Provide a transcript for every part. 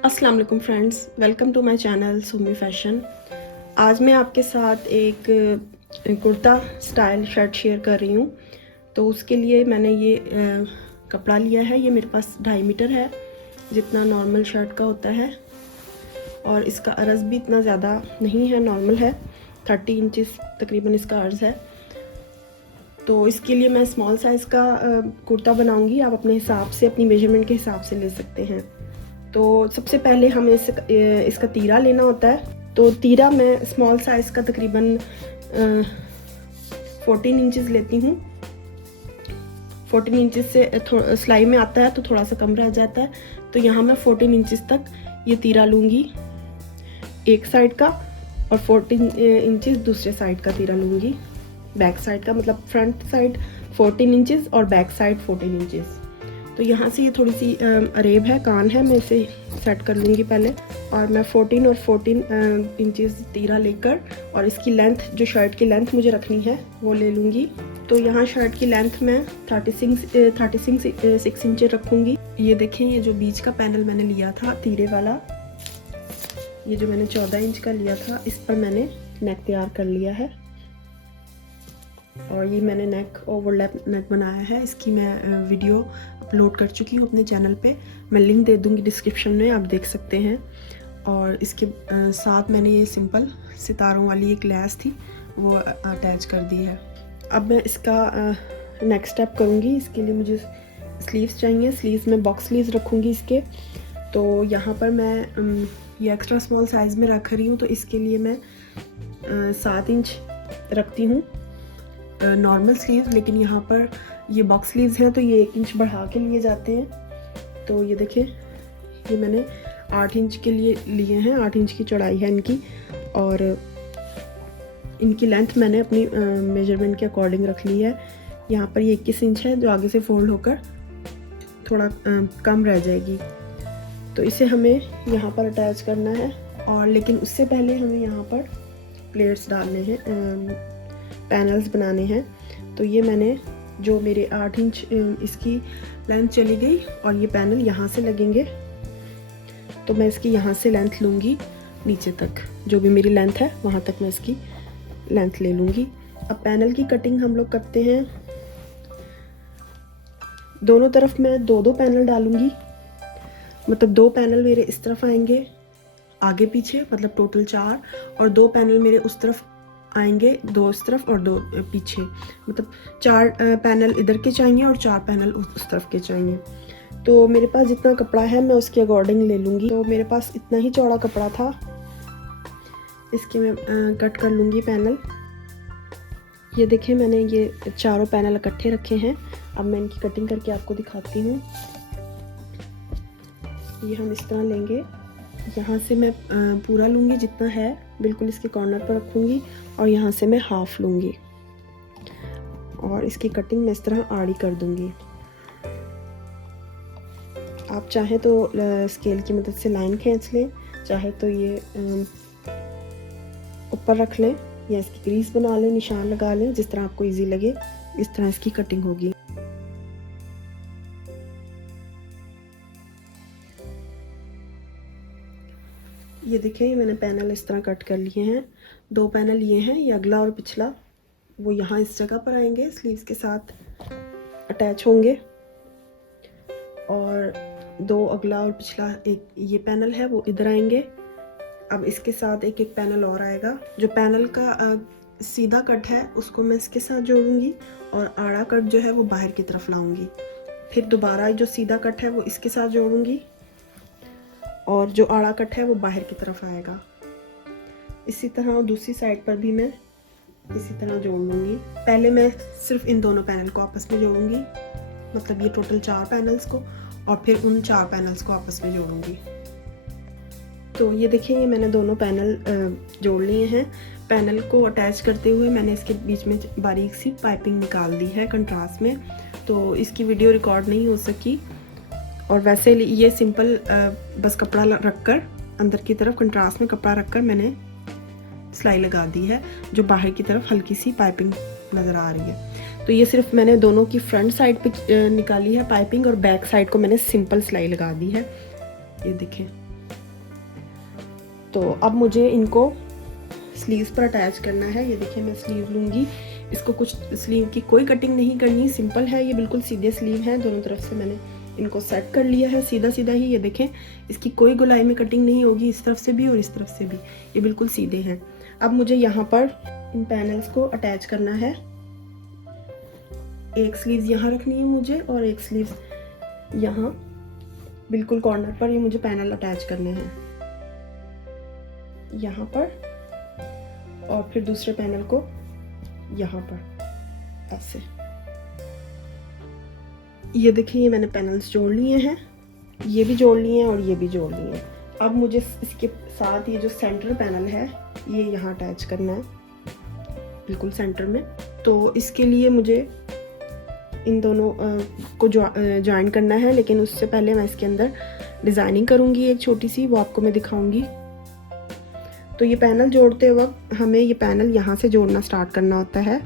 अस्सलाम वालेकुम friends, welcome to my channel Sumi fashion. आज मैं आपके साथ एक कुर्ता स्टाइल शर्ट शेयर कर रही हूँ। तो उसके लिए मैंने ये कपड़ा लिया है। ये मेरे पास 2.5 मीटर है, जितना नॉर्मल शर्ट का होता है, और इसका अर्ज़ भी इतना ज़्यादा नहीं है, नॉर्मल है। 30 इंचज़ तकरीबन इसका अर्ज़ है। तो इसके लिए मैं स्मॉल साइज़ का कुर्ता बनाऊँगी। आप अपने हिसाब से, अपनी मेजरमेंट के हिसाब से ले सकते हैं। तो सबसे पहले हमें इसका तीरा लेना होता है। तो तीरा मैं स्मॉल साइज़ का तकरीबन 14 इंचज़ लेती हूँ। 14 इंचज़ से सिलाई में आता है तो थोड़ा सा कम रह जाता है। तो यहाँ मैं 14 इंचज़ तक ये तीरा लूँगी एक साइड का, और 14 इंचज़ दूसरे साइड का तीरा लूँगी, बैक साइड का, मतलब फ्रंट साइड 14 इंचज़ और बैक साइड 14 इंचज़। तो यहाँ से ये थोड़ी सी अरेब है, कान है, मैं इसे सेट कर लूँगी पहले। और मैं 14 और 14 इंचज़ तीरा लेकर, और इसकी लेंथ, जो शर्ट की लेंथ मुझे रखनी है, वो ले लूँगी। तो यहाँ शर्ट की लेंथ मैं 36 इंच रखूँगी। ये देखें, ये जो बीच का पैनल मैंने लिया था तीरे वाला, ये जो मैंने 14 इंच का लिया था, इस पर मैंने नेक तैयार कर लिया है। और ये मैंने नेक ओवरलैप नेक बनाया है। इसकी मैं वीडियो अपलोड कर चुकी हूँ अपने चैनल पे, मैं लिंक दे दूँगी डिस्क्रिप्शन में, आप देख सकते हैं। और इसके साथ मैंने ये सिंपल सितारों वाली एक लैस थी, वो अटैच कर दी है। अब मैं इसका नेक्स्ट स्टेप करूँगी। इसके लिए मुझे स्लीव्स चाहिए। स्लीव्स में बॉक्स स्लीव्स रखूँगी इसके। तो यहाँ पर मैं ये एक्स्ट्रा स्मॉल साइज़ में रख रही हूँ, तो इसके लिए मैं 7 इंच रखती हूँ नॉर्मल स्लीव्स। लेकिन यहाँ पर ये बॉक्स स्लीव्स हैं तो ये 1 इंच बढ़ा के लिए जाते हैं। तो ये देखें, ये मैंने 8 इंच के लिए लिए हैं, 8 इंच की चौड़ाई है इनकी। और इनकी लेंथ मैंने अपनी मेजरमेंट के अकॉर्डिंग रख ली है। यहाँ पर ये 21 इंच है, जो आगे से फोल्ड होकर थोड़ा कम रह जाएगी। तो इसे हमें यहाँ पर अटैच करना है। और लेकिन उससे पहले हमें यहाँ पर प्लेट्स डालने हैं, पैनल्स बनाने हैं। तो ये मैंने, जो मेरे 8 इंच इसकी लेंथ चली गई, और ये पैनल यहाँ से लगेंगे, तो मैं इसकी यहाँ से लेंथ लूँगी नीचे तक, जो भी मेरी लेंथ है वहाँ तक मैं इसकी लेंथ ले लूँगी। अब पैनल की कटिंग हम लोग करते हैं। दोनों तरफ मैं 2-2 पैनल डालूँगी, मतलब 2 पैनल मेरे इस तरफ आएंगे आगे पीछे, मतलब टोटल 4, और 2 पैनल मेरे उस तरफ आएंगे, 2 इस तरफ और 2 पीछे, मतलब 4 पैनल इधर के चाहिए और 4 पैनल उस तरफ के चाहिए। तो मेरे पास जितना कपड़ा है मैं उसके अकॉर्डिंग ले लूँगी। तो मेरे पास इतना ही चौड़ा कपड़ा था, इसके मैं कट कर लूँगी पैनल। ये देखिए, मैंने ये चारों पैनल इकट्ठे रखे हैं। अब मैं इनकी कटिंग करके आपको दिखाती हूँ। ये हम इस तरह लेंगे, यहाँ से मैं पूरा लूँगी जितना है, बिल्कुल इसके कॉर्नर पर रखूँगी, और यहाँ से मैं हाफ लूँगी, और इसकी कटिंग मैं इस तरह आड़ी कर दूँगी। आप चाहे तो स्केल की मदद से लाइन खींच लें, चाहे तो ये ऊपर रख लें, या इसकी क्रीज बना लें, निशान लगा लें, जिस तरह आपको इजी लगे, इस तरह इसकी कटिंग होगी। ये देखिए, मैंने पैनल इस तरह कट कर लिए हैं। 2 पैनल ये हैं, ये अगला और पिछला, वो यहाँ इस जगह पर आएंगे, स्लीव्स के साथ अटैच होंगे। और 2 अगला और पिछला, एक ये पैनल है वो इधर आएंगे। अब इसके साथ एक एक पैनल और आएगा। जो पैनल का सीधा कट है उसको मैं इसके साथ जोड़ूंगी, और आड़ा कट जो है वो बाहर की तरफ लाऊंगी। फिर दोबारा जो सीधा कट है वो इसके साथ जोड़ूंगी, और जो आड़ा कट है वो बाहर की तरफ आएगा। इसी तरह दूसरी साइड पर भी मैं इसी तरह जोड़ लूँगी। पहले मैं सिर्फ इन दोनों पैनल को आपस में जोड़ूंगी, मतलब ये टोटल 4 पैनल्स को, और फिर उन 4 पैनल्स को आपस में जोड़ूंगी। तो ये देखिए, ये मैंने दोनों पैनल जोड़ लिए हैं। पैनल को अटैच करते हुए मैंने इसके बीच में बारीक सी पाइपिंग निकाल दी है कंट्रास्ट में, तो इसकी वीडियो रिकॉर्ड नहीं हो सकी। और वैसे ये सिंपल बस कपड़ा रखकर, अंदर की तरफ कंट्रास्ट में कपड़ा रखकर मैंने सिलाई लगा दी है, जो बाहर की तरफ हल्की सी पाइपिंग नज़र आ रही है। तो ये सिर्फ मैंने दोनों की फ्रंट साइड पे निकाली है पाइपिंग, और बैक साइड को मैंने सिंपल सिलाई लगा दी है। ये देखें, तो अब मुझे इनको स्लीव्स पर अटैच करना है। ये देखिए मैं स्लीव लूँगी। इसको कुछ स्लीव की कोई कटिंग नहीं करनी, सिंपल है, ये बिल्कुल सीधे स्लीव हैं। दोनों तरफ से मैंने इनको सेट कर लिया है सीधा सीधा ही। ये देखें, इसकी कोई गोलाई में कटिंग नहीं होगी, इस तरफ से भी और इस तरफ से भी, ये बिल्कुल सीधे हैं। अब मुझे यहाँ पर इन पैनल्स को अटैच करना है। एक स्लीव यहाँ रखनी है मुझे और एक स्लीव यहाँ बिल्कुल कॉर्नर पर, ये मुझे पैनल अटैच करने हैं यहाँ पर, और फिर दूसरे पैनल को यहाँ पर ऐसे। ये देखिए, ये मैंने पैनल्स जोड़ लिए हैं, ये भी जोड़ लिए हैं और ये भी जोड़ लिए हैं। अब मुझे इसके साथ ये जो सेंटर पैनल है ये यहाँ अटैच करना है बिल्कुल सेंटर में। तो इसके लिए मुझे इन दोनों को ज्वाइन करना है, लेकिन उससे पहले मैं इसके अंदर डिज़ाइनिंग करूँगी एक छोटी सी, वो आपको मैं दिखाऊँगी। तो ये पैनल जोड़ते वक्त हमें ये पैनल यहाँ से जोड़ना स्टार्ट करना होता है।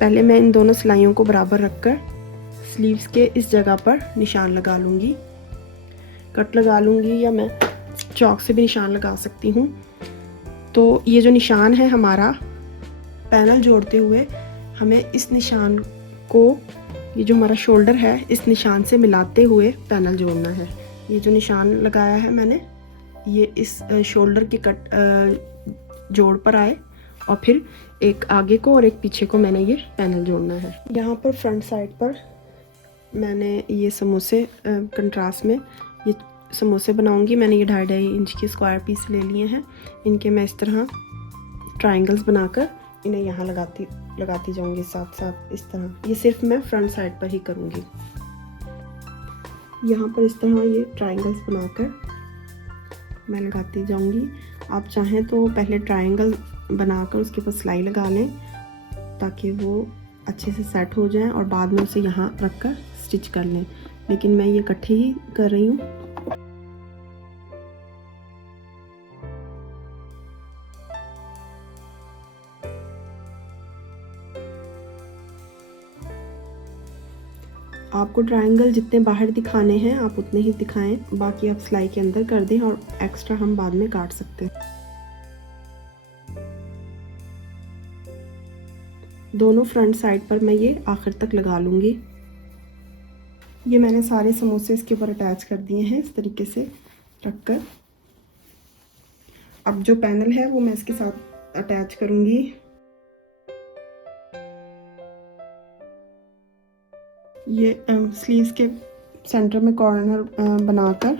पहले मैं इन दोनों सिलाइयों को बराबर रखकर स्लीव्स के इस जगह पर निशान लगा लूँगी, कट लगा लूँगी, या मैं चॉक से भी निशान लगा सकती हूँ। तो ये जो निशान है हमारा पैनल जोड़ते हुए, हमें इस निशान को, ये जो हमारा शोल्डर है, इस निशान से मिलाते हुए पैनल जोड़ना है। ये जो निशान लगाया है मैंने, ये इस शोल्डर के कट जोड़ पर आए और फिर एक आगे को और एक पीछे को मैंने ये पैनल जोड़ना है। यहाँ पर फ्रंट साइड पर मैंने ये समोसे कंट्रास्ट में ये समोसे बनाऊंगी। मैंने ये 2.5 इंच के स्क्वायर पीस ले लिए हैं। इनके मैं इस तरह ट्रायंगल्स बनाकर इन्हें यहाँ लगाती जाऊंगी साथ साथ इस तरह। ये सिर्फ मैं फ्रंट साइड पर ही करूँगी। यहाँ पर इस तरह ये ट्रायंगल्स बनाकर मैं लगाती जाऊंगी। आप चाहें तो पहले ट्रायंगल बनाकर उसके ऊपर सिलाई लगा लें ताकि वो अच्छे से सेट हो जाए और बाद में उसे यहाँ रखकर स्टिच कर लें, लेकिन मैं ये इकट्ठे ही कर रही हूँ। आपको ट्रायंगल जितने बाहर दिखाने हैं आप उतने ही दिखाएं, बाकी आप सिलाई के अंदर कर दें और एक्स्ट्रा हम बाद में काट सकते हैं। दोनों फ्रंट साइड पर मैं ये आखिर तक लगा लूँगी। ये मैंने सारे समोसे इसके ऊपर अटैच कर दिए हैं इस तरीके से रखकर। अब जो पैनल है वो मैं इसके साथ अटैच करूँगी। ये स्लीव्स के सेंटर में कॉर्नर बनाकर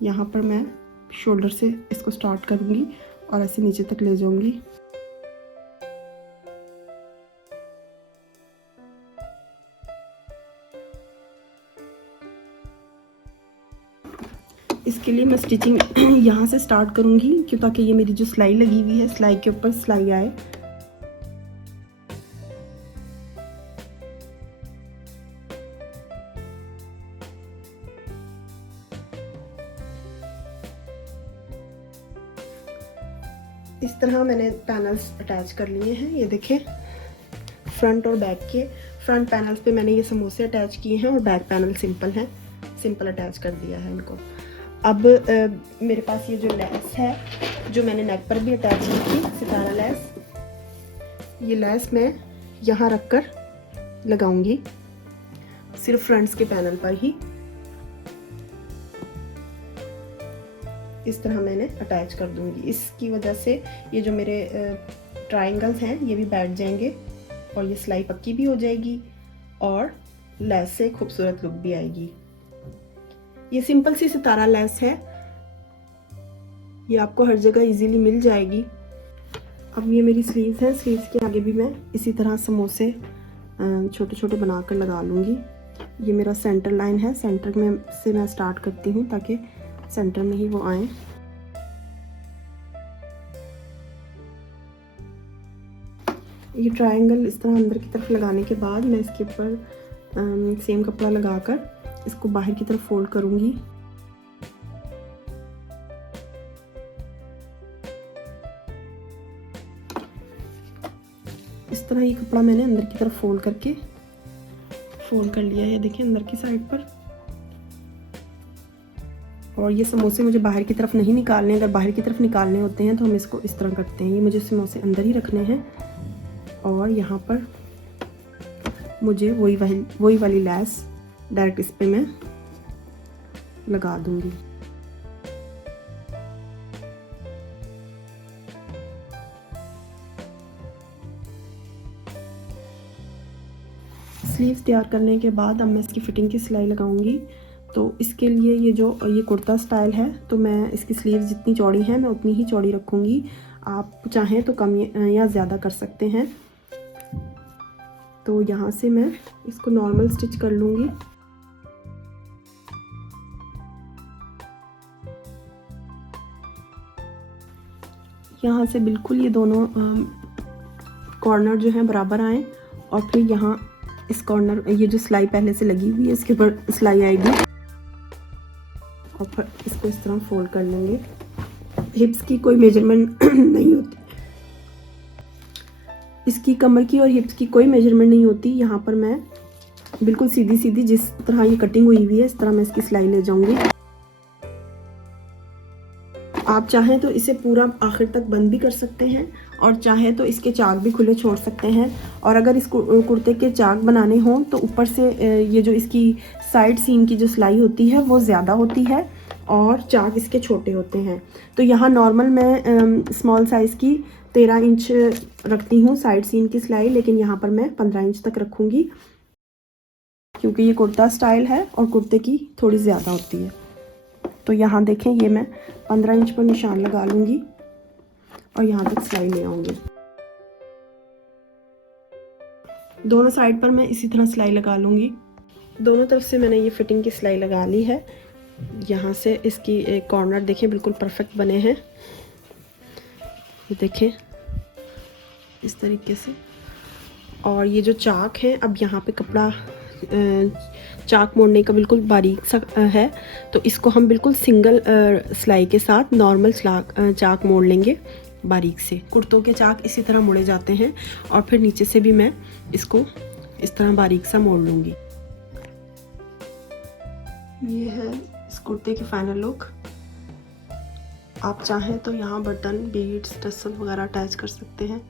यहाँ पर मैं शोल्डर से इसको स्टार्ट करूँगी और ऐसे नीचे तक ले जाऊँगी। इसके लिए मैं स्टिचिंग यहाँ से स्टार्ट करूँगी क्यों, ताकि ये मेरी जो सिलाई लगी हुई है सिलाई के ऊपर सिलाई आए। इस तरह मैंने पैनल्स अटैच कर लिए हैं। ये देखें, फ्रंट और बैक के फ्रंट पैनल्स पे मैंने ये समोसे अटैच किए हैं और बैक पैनल सिंपल है, सिंपल अटैच कर दिया है इनको। अब मेरे पास ये जो लेस है जो मैंने नेक पर भी अटैच की थी, सितारा लेस, ये लेस मैं यहाँ रखकर लगाऊंगी सिर्फ फ्रंट्स के पैनल पर ही। इस तरह मैंने अटैच कर दूंगी। इसकी वजह से ये जो मेरे ट्रायंगल्स हैं ये भी बैठ जाएंगे और ये सिलाई पक्की भी हो जाएगी और लेस से खूबसूरत लुक भी आएगी। ये सिंपल सी सितारा लेस है, ये आपको हर जगह इजीली मिल जाएगी। अब ये मेरी स्लीव्स हैं, स्लीव्स के आगे भी मैं इसी तरह समोसे छोटे छोटे बनाकर लगा लूँगी। ये मेरा सेंटर लाइन है, सेंटर में से मैं स्टार्ट करती हूँ ताकि सेंटर में ही वो आए। ये ट्रायंगल इस तरह अंदर की तरफ लगाने के बाद मैं इसके ऊपर सेम कपड़ा लगाकर इसको बाहर की तरफ फोल्ड करूंगी। इस तरह ये कपड़ा मैंने अंदर की तरफ फोल्ड कर लिया है। देखिए अंदर की साइड पर और ये समोसे मुझे बाहर की तरफ नहीं निकालने, अगर बाहर की तरफ निकालने होते हैं तो हम इसको इस तरह करते हैं। ये मुझे समोसे अंदर ही रखने हैं और यहाँ पर मुझे वही वाली लैस डायरेक्ट इस पे मैं लगा दूंगी। स्लीव्स तैयार करने के बाद अब मैं इसकी फिटिंग की सिलाई लगाऊंगी। तो इसके लिए ये कुर्ता स्टाइल है, तो मैं इसकी स्लीव्स जितनी चौड़ी है मैं उतनी ही चौड़ी रखूँगी। आप चाहें तो कम या ज़्यादा कर सकते हैं। तो यहाँ से मैं इसको नॉर्मल स्टिच कर लूँगी। यहाँ से बिल्कुल ये दोनों कॉर्नर जो हैं बराबर आए और फिर यहाँ इस कॉर्नर ये जो सिलाई पहले से लगी हुई है इसके ऊपर सिलाई आएगी और फिर इसको इस तरह फोल्ड कर लेंगे। हिप्स की कोई मेजरमेंट नहीं होती, इसकी कमर की और हिप्स की कोई मेजरमेंट नहीं होती। यहाँ पर मैं बिल्कुल सीधी सीधी जिस तरह ये कटिंग हुई हुई है इस तरह मैं इसकी सिलाई ले जाऊंगी। आप चाहें तो इसे पूरा आखिर तक बंद भी कर सकते हैं और चाहे तो इसके चाक भी खुले छोड़ सकते हैं। और अगर इस कुर्ते के चाक बनाने हों तो ऊपर से ये जो इसकी साइड सीन की जो सिलाई होती है वो ज़्यादा होती है और चाक इसके छोटे होते हैं। तो यहाँ नॉर्मल मैं स्मॉल साइज़ की 13 इंच रखती हूँ साइड सीन की सिलाई, लेकिन यहाँ पर मैं 15 इंच तक रखूँगी क्योंकि ये कुर्ता स्टाइल है और कुर्ते की थोड़ी ज़्यादा होती है। तो यहाँ देखें ये मैं 15 इंच पर निशान लगा लूँगी और यहाँ तक सिलाई ले आऊँगी। दोनों साइड पर मैं इसी तरह सिलाई लगा लूँगी। दोनों तरफ से मैंने ये फिटिंग की सिलाई लगा ली है। यहाँ से इसकी कॉर्नर देखें बिल्कुल परफेक्ट बने हैं, ये देखें इस तरीके से। और ये जो चाक है, अब यहाँ पे कपड़ा चाक मोड़ने का बिल्कुल बारीक सा है, तो इसको हम बिल्कुल सिंगल सिलाई के साथ नॉर्मल चाक मोड़ लेंगे बारीक से। कुर्तों के चाक इसी तरह मोड़े जाते हैं और फिर नीचे से भी मैं इसको इस तरह बारीक सा मोड़ लूँगी। ये है इस कुर्ते की फाइनल लुक। आप चाहें तो यहाँ बटन, बीड्स, टसल वगैरह अटैच कर सकते हैं।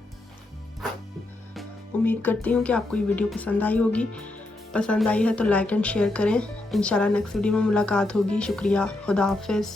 उम्मीद करती हूँ कि आपको ये वीडियो पसंद आई होगी। पसंद आई है तो लाइक एंड शेयर करें। इंशाल्लाह नेक्स्ट वीडियो में मुलाकात होगी। शुक्रिया, खुदा हाफिज़।